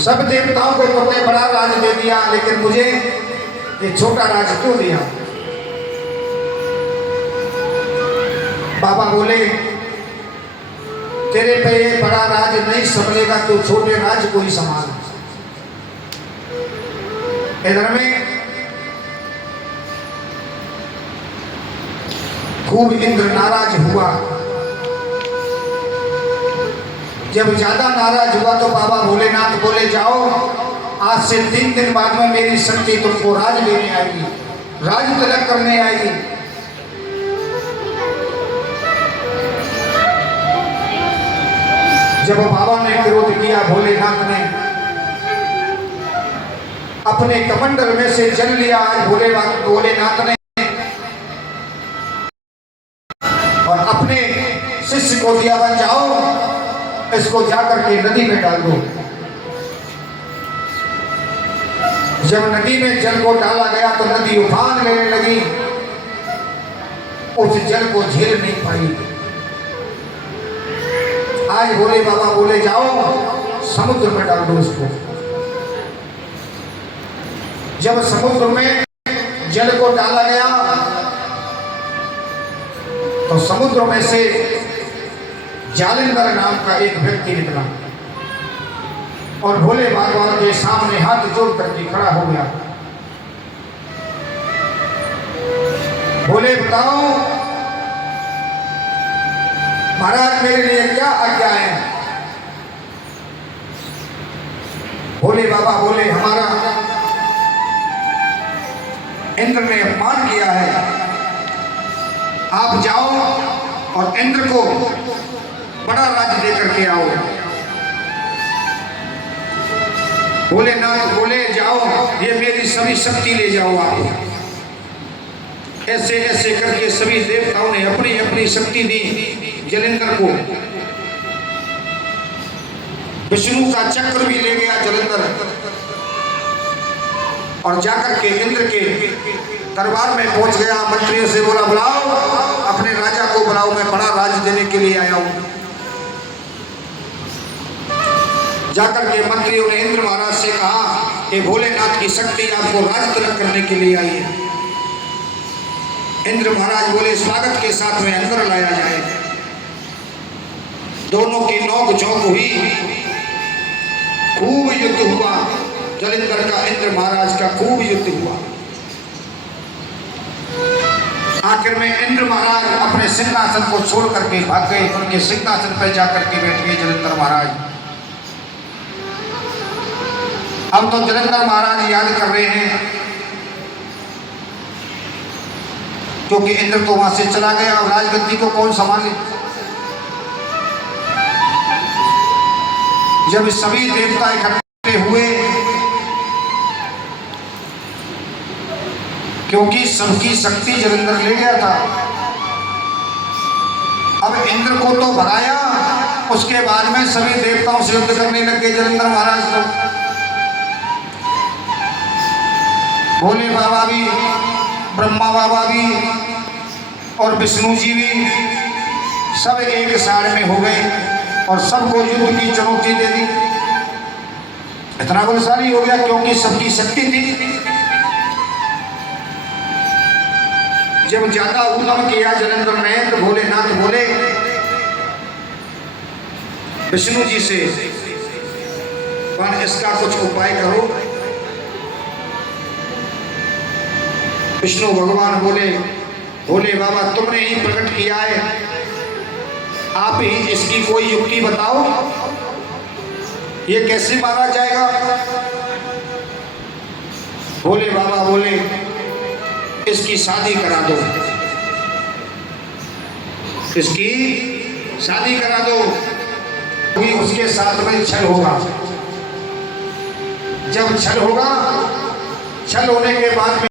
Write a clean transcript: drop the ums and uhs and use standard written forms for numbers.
सब देवताओं को तुमने बड़ा राज दे दिया, लेकिन मुझे ये छोटा राज क्यों दिया? बाबा बोले तेरे पे ये बड़ा राज नहीं संभलेगा, तो छोटे राज को ही संभाल। इधर में खूब इंद्र नाराज हुआ। जब ज्यादा नाराज हुआ तो बाबा भोलेनाथ बोले जाओ, आज से 3 दिन बाद में मेरी शक्ति तुमको राज देने आएगी, राज तिलक करने आएगी। जब बाबा ने विरोध किया, भोलेनाथ ने अपने कमंडल में से जल लिया। आज भोलेनाथ ने और अपने शिष्य को दिया, बन जाओ इसको जाकर के नदी में डाल दो। जब नदी में जल को डाला गया तो नदी उफान लेने लगी, उस जल को झेल नहीं पाई। आज भोले बाबा बोले जाओ समुद्र में डाल दो उसको। जब समुद्र में जल को डाला गया तो समुद्र में से जालिंदर नाम का एक व्यक्ति निकला और भोले बाबा के सामने हाथ जोड़ करके खड़ा हो गया। भोले बताओ महाराज मेरे लिए क्या आज्ञा है? भोले बाबा बोले हमारा इंद्र ने अपमान किया है, आप जाओ और इंद्र को बड़ा राज दे करके आओ। भोलेनाथ बोले जाओ, ये मेरी सभी शक्ति ले जाओ आप। ऐसे ऐसे करके सभी देवताओं ने अपनी अपनी शक्ति दी जलेंद्र को। विष्णु का चक्र भी ले गया जलेंद्र और जाकर के इंद्र के दरबार में पहुंच गया। मंत्रियों से बोला बुलाओ, अपने राजा को बुलाओ, मैं बड़ा राज देने के लिए आया हूं। जाकर के मंत्रियों ने इंद्र महाराज से कहा कि भोलेनाथ की शक्ति आपको राज तिलक करने के लिए आई है। इंद्र महाराज बोले स्वागत के साथ में अंदर लाया जाए। दोनों की नोक झोंक हुई, खूब युद्ध हुआ। जलेंद्र का इंद्र महाराज का खूब युद्ध हुआ। आखिर में इंद्र महाराज अपने सिंहासन को छोड़ करके भाग गए। उनके सिंहासन पर जाकर के बैठ गए जलेंद्र महाराज। अब तो जलेंद्र महाराज याद कर रहे हैं, क्योंकि इंद्र तो वहां से चला गया, और राजगद्दी को कौन संभाले? जब सभी देवता इकट्ठे हुए, क्योंकि सबकी शक्ति जलेंद्र ले गया था, अब इंद्र को तो भगाया, उसके बाद में सभी देवताओं से युद्ध करने लगे जलेंद्र महाराज। तो भोले बाबा भी, ब्रह्मा बाबा भी और विष्णु जी भी सब एक साइड में हो गए और सबको युद्ध की चुनौती दे दी। इतना बलशाली हो गया क्योंकि सबकी शक्ति थी। जब ज्यादा उद्यम किया जलेंद्र ने तो भोलेनाथ बोले विष्णु जी से, पर इसका कुछ उपाय करो। विष्णु भगवान बोले भोले बाबा तुमने ही प्रकट किया है, आप ही इसकी कोई युक्ति बताओ, ये कैसे मारा जाएगा? भोले बाबा बोले इसकी शादी करा दो, इसकी शादी करा दो, कोई उसके साथ में छल होगा। जब छल होगा, छल होने के बाद में